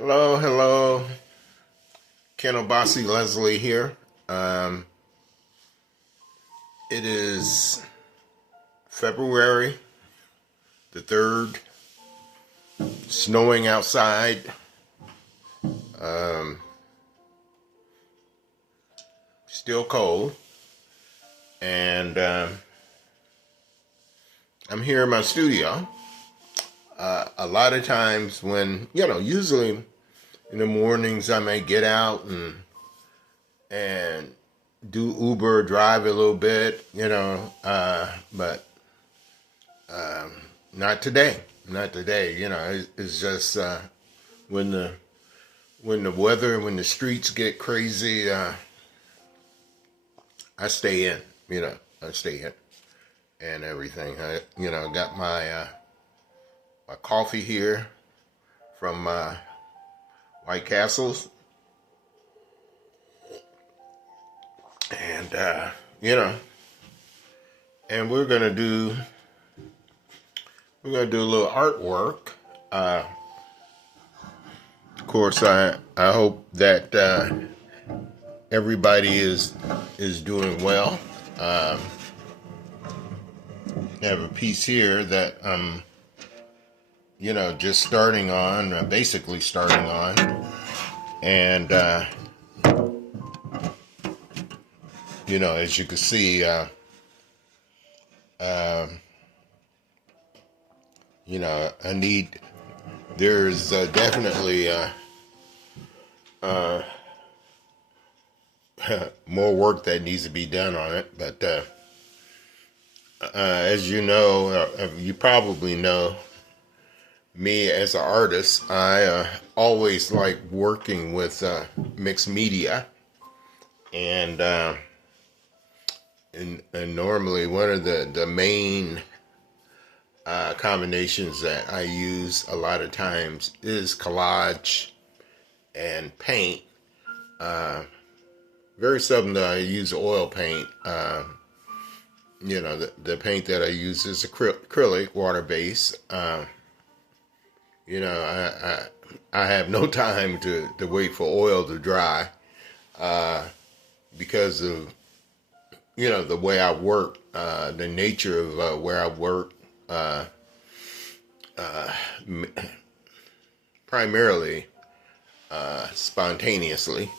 Hello, hello. Ken Obasi Leslie here. It is February the 3rd, snowing outside. Still cold. And I'm here in my studio. A lot of times when, usually in the mornings I may get out and do Uber, drive a little bit, but not today. Not today. It's just when the weather, when the streets get crazy, I stay in. I stay in and everything. I got my my coffee here from White Castles, and and we're gonna do a little artwork. Of course, I hope that everybody is doing well. I have a piece here that I'm just starting on, basically starting on, and as you can see, there's definitely more work that needs to be done on it, but as you know, you probably know me as an artist. I always like working with mixed media, and normally one of the main combinations that I use a lot of times is collage and paint. Very seldom do I use oil paint. The paint that I use is acrylic, water based. I have no time to wait for oil to dry because of the way I work, the nature of where I work, primarily spontaneously.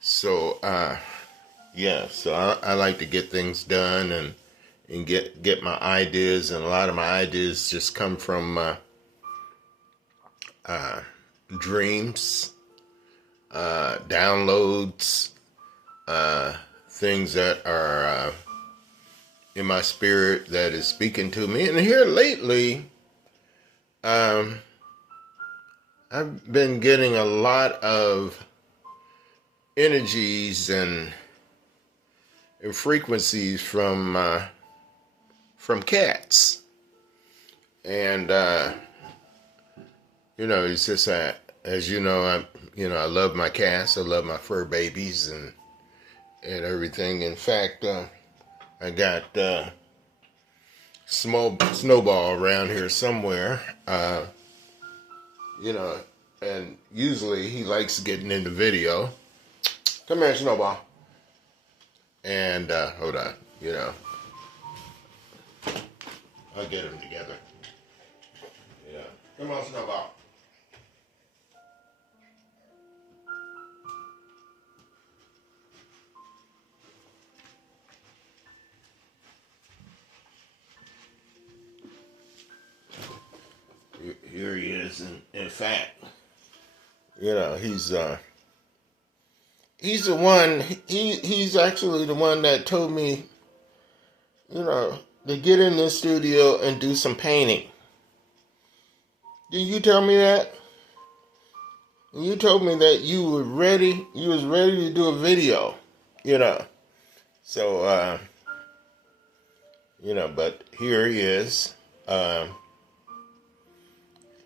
So so I like to get things done and get my ideas, and a lot of my ideas just come from dreams, downloads, things that are in my spirit that is speaking to me. And here lately, I've been getting a lot of energies and frequencies from cats, and it's just that, as you know, I love my cats. I love my fur babies and everything. In fact, I got Snowball around here somewhere. And usually he likes getting into video. Come here, Snowball. And hold on, I'll get them together. Yeah, come on, Snowball. Here he is. In fact, he's the one. He's actually the one that told me, to get in this studio and do some painting. Did you tell me that? You told me that you were ready. You was ready to do a video. So but here he is.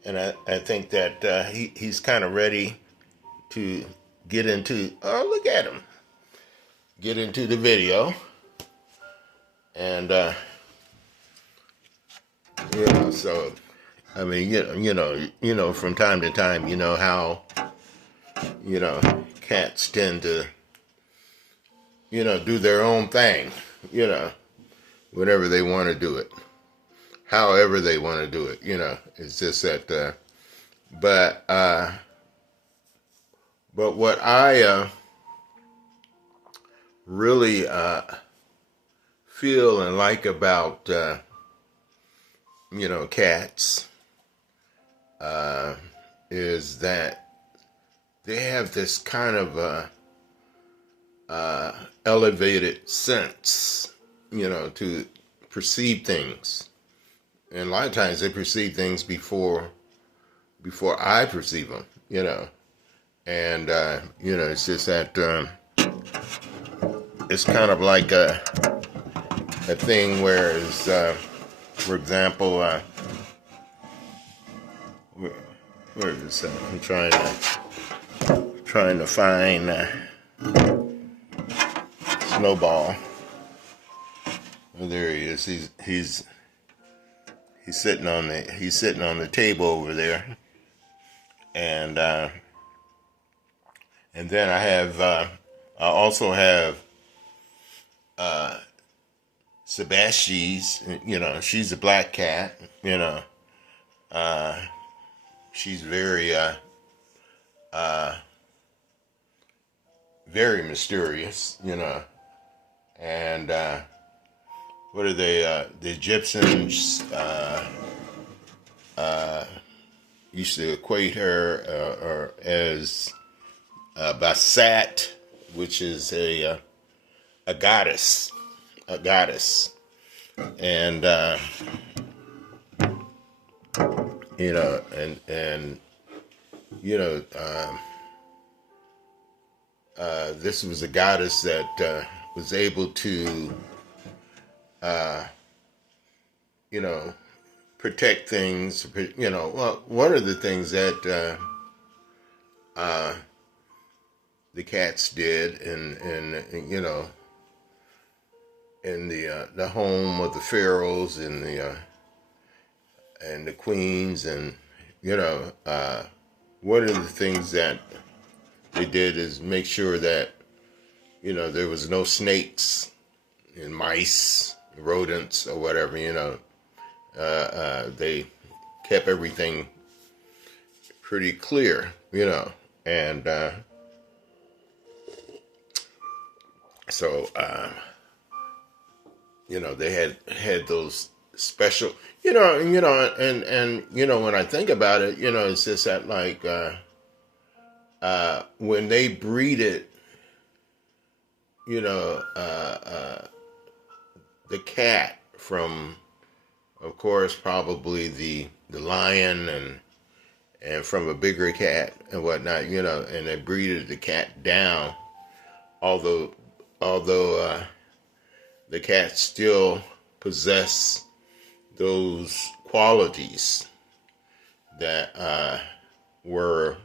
And I think that he's kind of ready to get into, oh, look at him, get into the video. And, so, I mean, from time to time, how you know, cats tend to, do their own thing, whenever they want to do it, however they want to do it, It's just that, but, uh, but what I really feel and like about, cats is that they have this kind of elevated sense, to perceive things. And a lot of times they perceive things before I perceive them, And, it's just that it's kind of like a thing where, is, for example, where is that? I'm trying to find Snowball. Oh, there he is. He's sitting on the table over there, and then I also have Sebasti's. She's a black cat. She's very very mysterious. And what are they? The Egyptians used to equate her as Basat, which is a goddess, and this was a goddess that was able to protect things. Well, one of the things that the cats did, in the home of the pharaohs and the queens, and one of the things that they did is make sure that there was no snakes and mice, rodents, or whatever. They kept everything pretty clear, and so they had those special, and when I think about it, it's just that, like, when they breed it, the cat from, of course, probably the lion, and from a bigger cat and whatnot, and they breeded the cat down, although the cats still possess those qualities that were,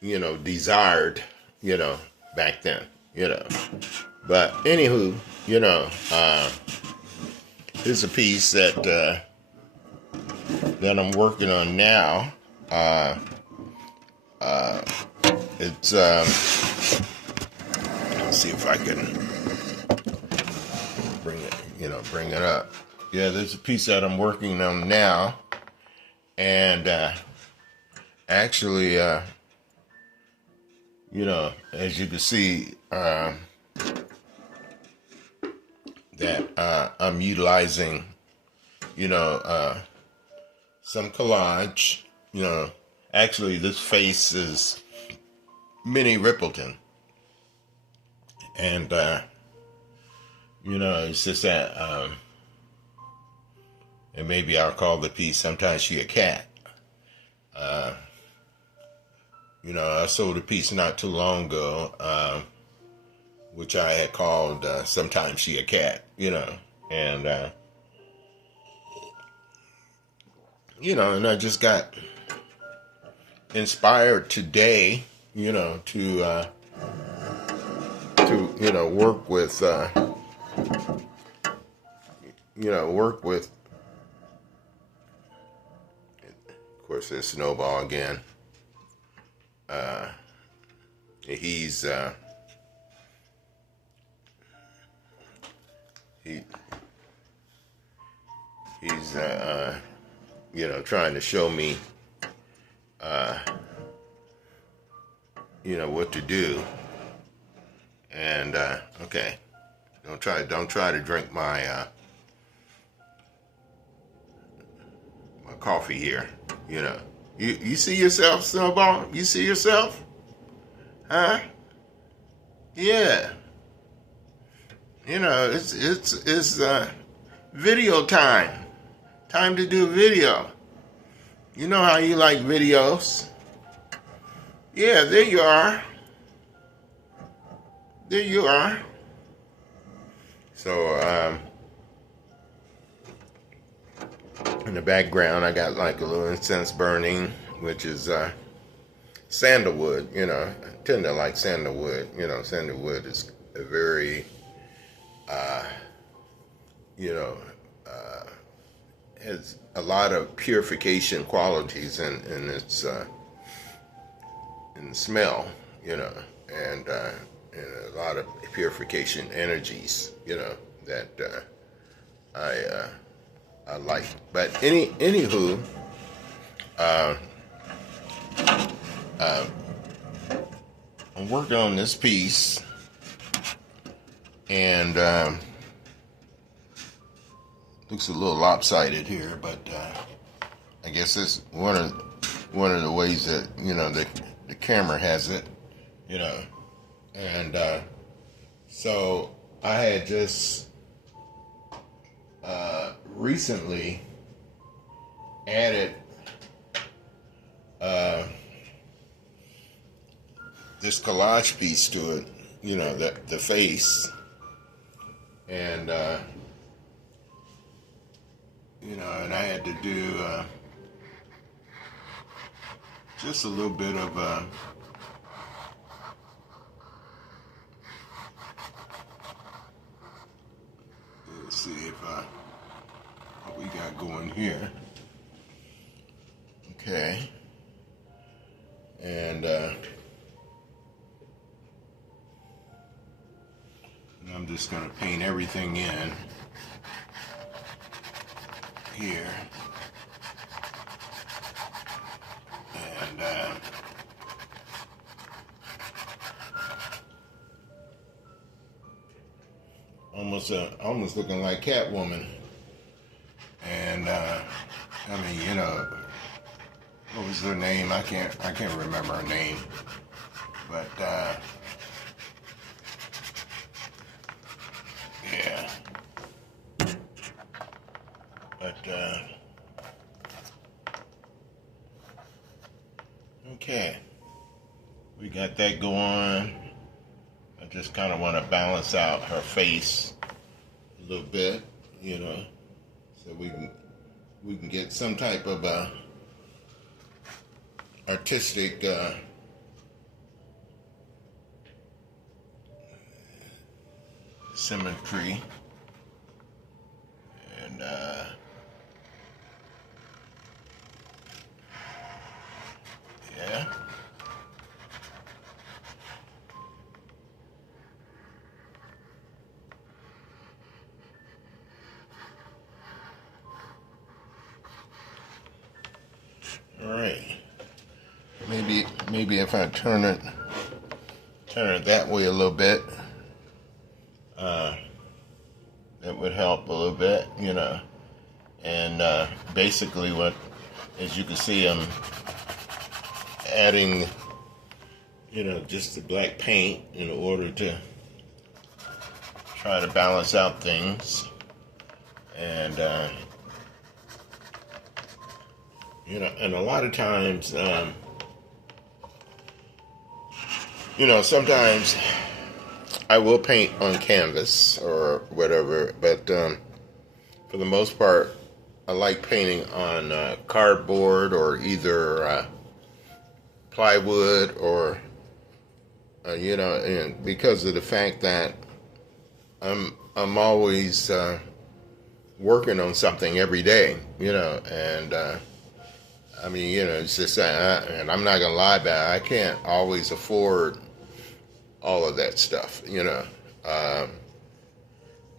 desired, back then, But anywho, here's a piece that I'm working on now. It's let's see if I can bring it up. Yeah, there's a piece that I'm working on now, and actually, as you can see, that I'm utilizing, some collage. Actually, this face is Minnie Rippleton, and it's just that, and maybe I'll call the piece "Sometimes She a Cat." I sold a piece not too long ago, which I had called "Sometimes She a Cat," and and I just got inspired today, to work with, of course, there's Snowball again. he's he he's trying to show me what to do. And okay, don't try to drink my my coffee here. You see yourself, Snowball? You see yourself? Huh? Yeah. It's video time. Time to do video. You know how you like videos. Yeah, there you are. There you are. So, in the background, I got like a little incense burning, which is sandalwood. I tend to like sandalwood. Sandalwood is a very, has a lot of purification qualities in its in the smell, and a lot of purification energies, that I like. But anywho, I'm working on this piece, and looks a little lopsided here, but I guess it's one of the ways that the camera has it, and so I had just recently added this collage piece to it, the face, and and I had to do just a little bit of let's see if what we got going here. Okay, and I'm just gonna paint everything in here, and almost looking like Catwoman. And what was her name? I can't remember her name, but yeah. But okay, we got that going. I just kind of want to balance out her face a little bit, so we can get some type of artistic symmetry, and yeah. All right. Maybe if I turn it that way a little bit, that would help a little bit, And basically, as you can see, I'm adding, just the black paint in order to try to balance out things, and and a lot of times, sometimes I will paint on canvas or whatever, but for the most part, I like painting on cardboard or either plywood or, and because of the fact that I'm always working on something every day, and it's just and I'm not gonna lie about it, I can't always afford all of that stuff.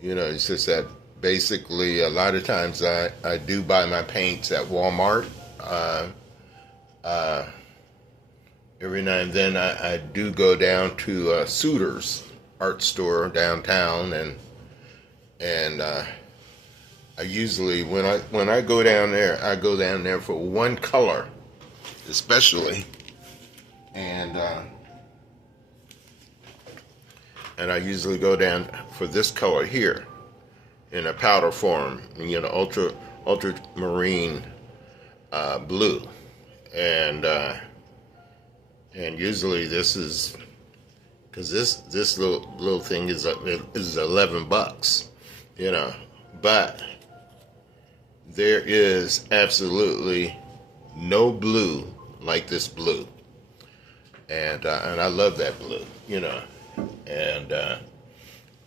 It's just that basically a lot of times I do buy my paints at Walmart. Uh, uh, every now and then I do go down to Suiter's art store downtown, and I usually when I go down there, I go down there for one color, especially, and I usually go down for this color here in a powder form, ultramarine blue, and usually this is because this little thing is $11, but there is absolutely no blue like this blue, and I love that blue, and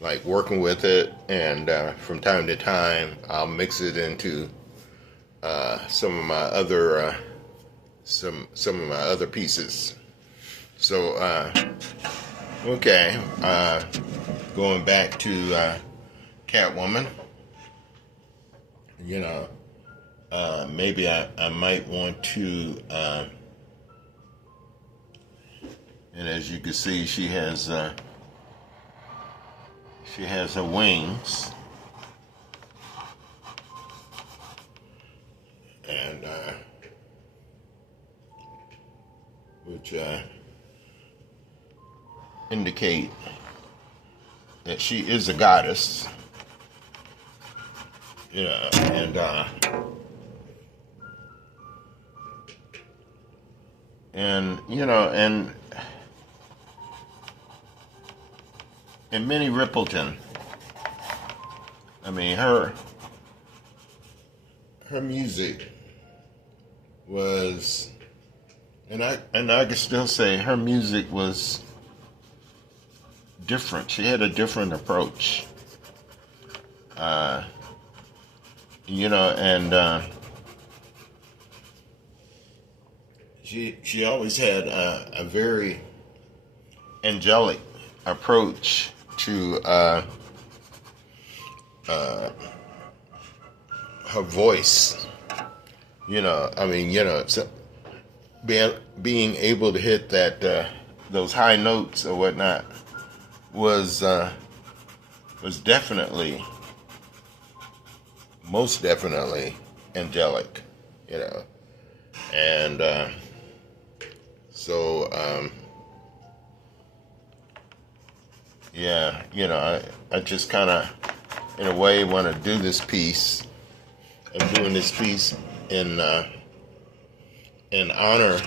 like working with it, and from time to time I'll mix it into some of my other pieces. So okay, going back to Catwoman, maybe I might want to, and as you can see, she has her wings, and which indicate that she is a goddess, and and Minnie Riperton. I mean, her music was, and I can still say her music was different. She had a different approach, and she always had a very angelic approach to her voice. So being able to hit that those high notes or whatnot was definitely, most definitely angelic, and so I just kind of, in a way, want to do this piece. I'm doing this piece in honor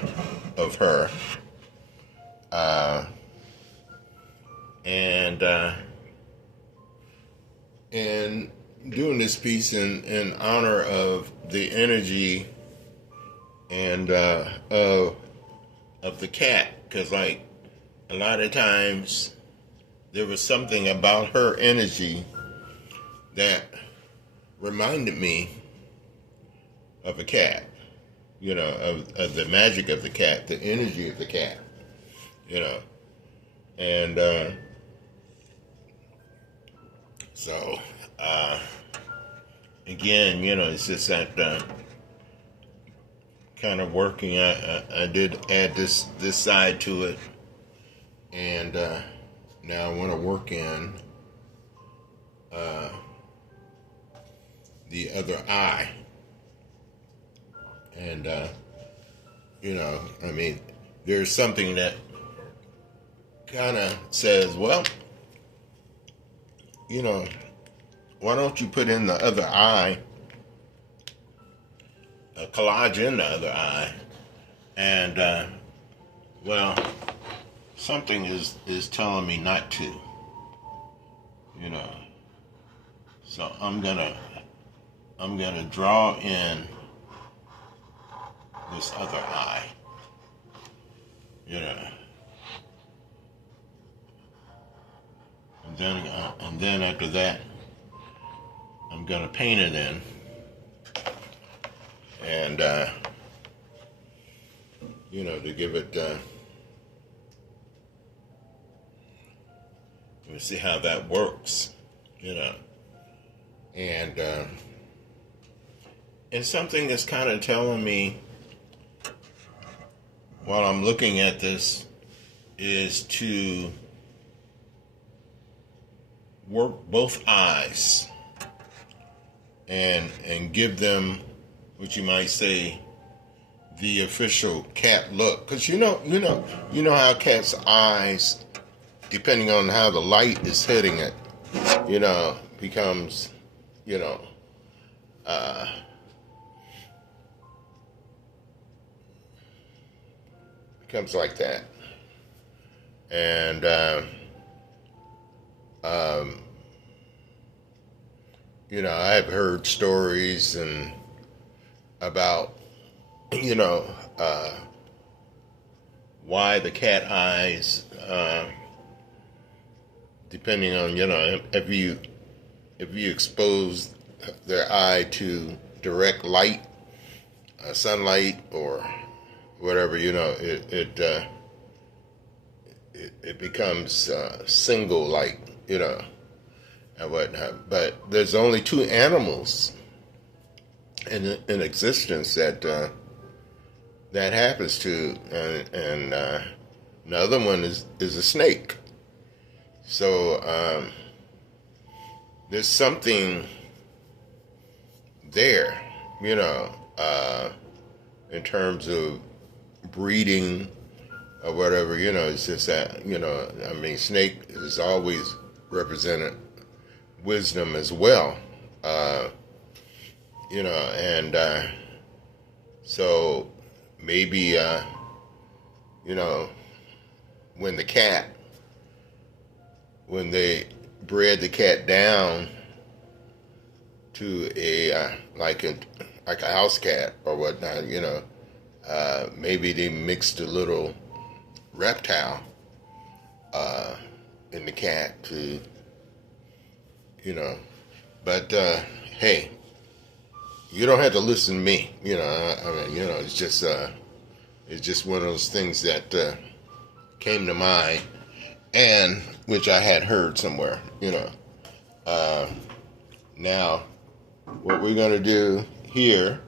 of her, and doing this piece in honor of the energy and of the cat, because like a lot of times there was something about her energy that reminded me of a cat, of the magic of the cat, the energy of the cat, and so again, it's just that kind of working. I did add this side to it, and now I want to work in the other eye, and there's something that kind of says, well, why don't you put in the other eye, a collage in the other eye, and well, something is telling me not to, so I'm gonna draw in this other eye, and then after that, I'm gonna paint it in, and to give it We'll see how that works, and it's something that's kind of telling me while I'm looking at this is to work both eyes and give them what you might say the official cat look, because you know how cats' eyes, depending on how the light is hitting it, becomes uh, becomes like that. And um, I've heard stories and about why the cat eyes, depending on if you expose their eye to direct light, sunlight or whatever, it becomes single light, and whatnot. But there's only two animals in existence that happens to, and another one is a snake. So there's something there, in terms of breeding or whatever. It's just that snake has always represented wisdom as well. And so maybe, when they bred the cat down to a like a house cat or whatnot, maybe they mixed a little reptile in the cat to, but hey, you don't have to listen to me. It's just one of those things that came to mind, and which I had heard somewhere. Now, what we're gonna do here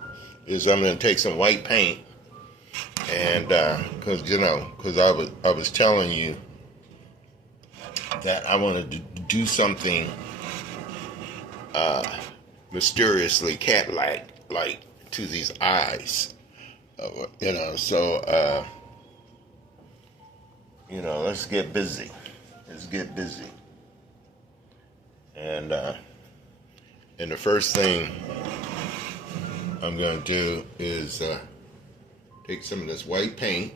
is I'm gonna take some white paint, and because I was telling you that I wanted to do something mysteriously cat-like to these eyes, so let's get busy. And the first thing I'm going to do is take some of this white paint,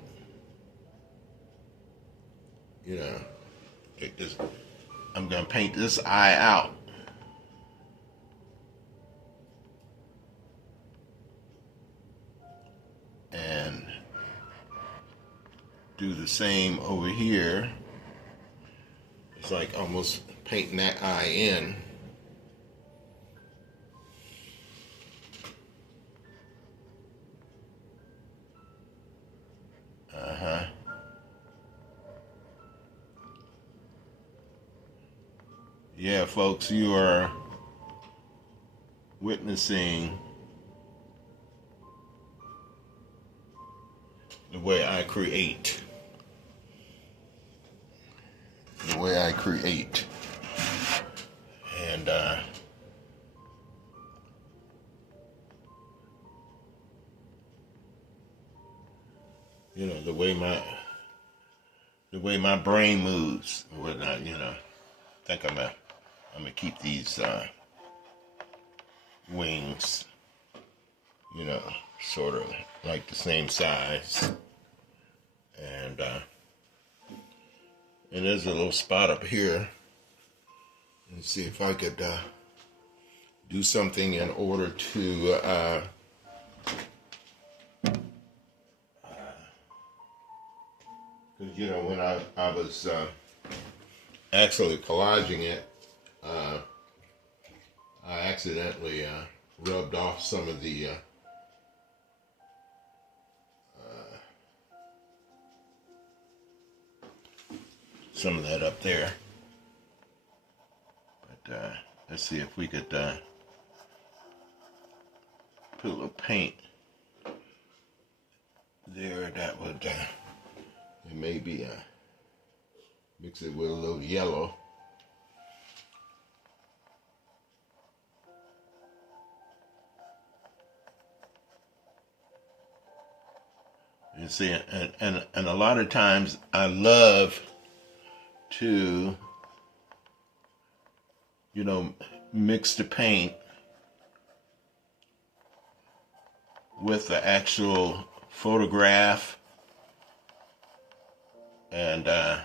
take this, I'm going to paint this eye out. And do the same over here. It's like almost painting that eye in. Yeah, folks, you are witnessing the way I create. And the way my brain moves and whatnot, I think I'm gonna keep these wings, sort of like the same size. And there's a little spot up here. Let's see if I could do something in order to because when I was actually collaging it, I accidentally rubbed off some of the some of that up there. let's see if we could put a little paint there. That would maybe mix it with a little yellow. You see, and a lot of times I love to, mix the paint with the actual photograph, and as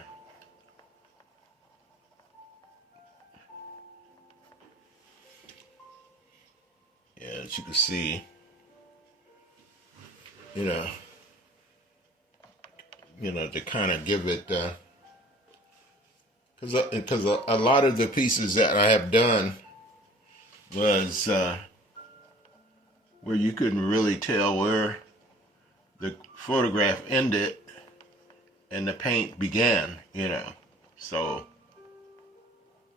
you can see, to kind of give it, because a lot of the pieces that I have done was where you couldn't really tell where the photograph ended and the paint began, So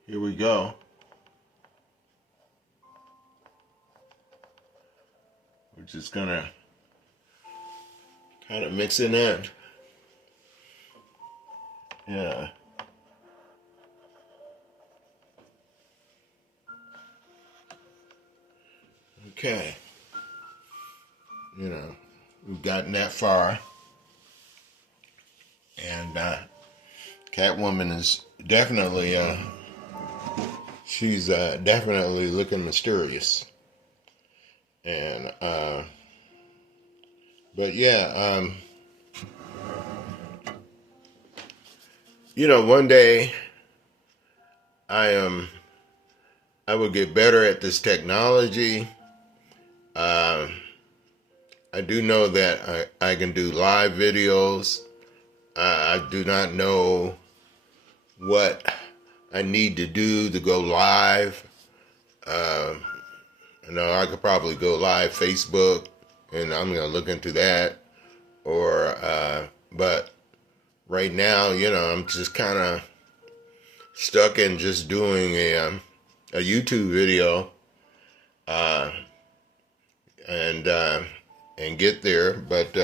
here we go. We're just gonna kind of mix it in. Yeah. Okay. We've gotten that far. And Catwoman is definitely, she's definitely looking mysterious. And, but yeah, one day I will get better at this technology. I do know that I can do live videos. I do not know what I need to do to go live. I know I could probably go live Facebook, and I'm going to look into that. But right now, I'm just kind of stuck in just doing a YouTube video, and get there. But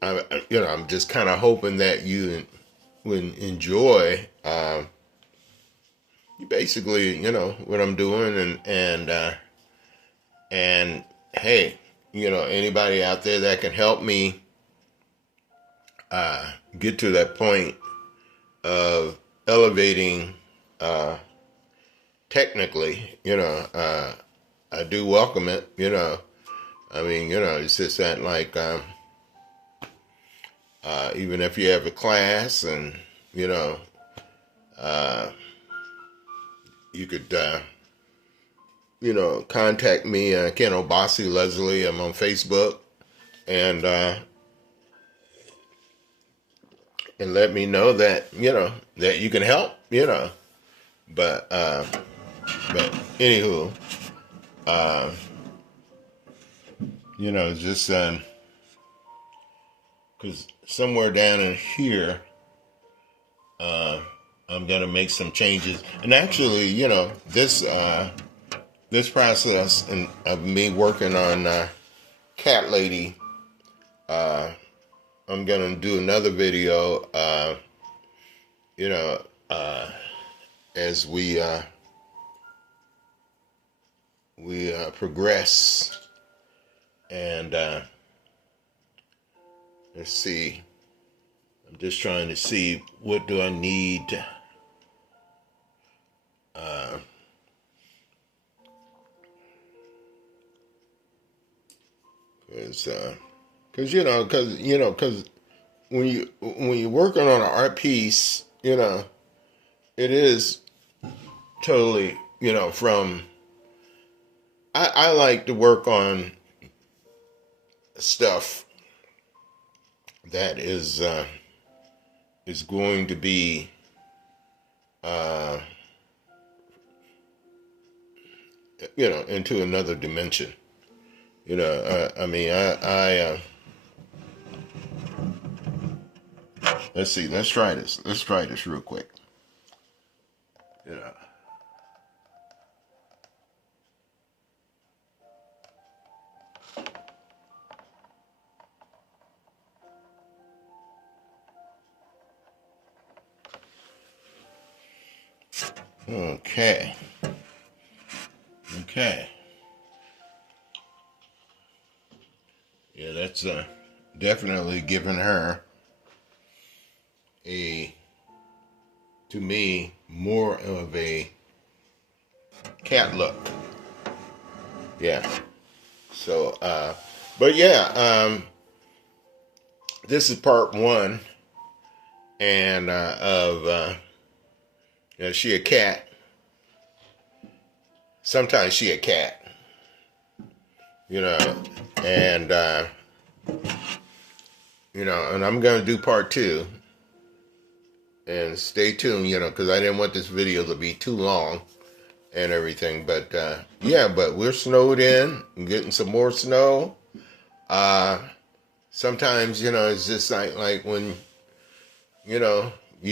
I'm just kind of hoping that you would enjoy, basically, what I'm doing, and hey, anybody out there that can help me get to that point of elevating technically, I do welcome it. I mean, it's just that, like, even if you have a class, and you could contact me, Ken Obasi Leslie. I'm on Facebook, and let me know that that you can help. But anywho, just because somewhere down in here, I'm gonna make some changes. And actually, this process and of me working on Cat Lady, I'm gonna do another video, as we progress. And let's see. I'm just trying to see, what do I need? Because when you're working on an art piece, it is totally, from. I like to work on stuff that is going to be into another dimension. I mean, I let's see, let's try this real quick. Okay. Okay. Yeah, that's definitely giving her a, to me, more of a cat look. Yeah. So, but yeah, this is part one, and she a cat. Sometimes she a cat, you know, and and I'm gonna do part two, and stay tuned, because I didn't want this video to be too long and everything. But yeah, but we're snowed in, and getting some more snow. Sometimes it's just like when you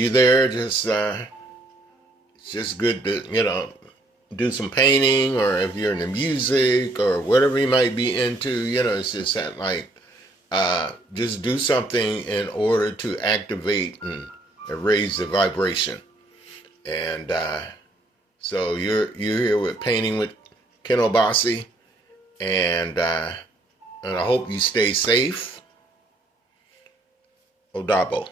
there, just it's just good to do some painting, or if you're into music or whatever you might be into, it's just that just do something in order to activate and raise the vibration. And so you're here with Painting with Ken Obasi, and I hope you stay safe. Odabo.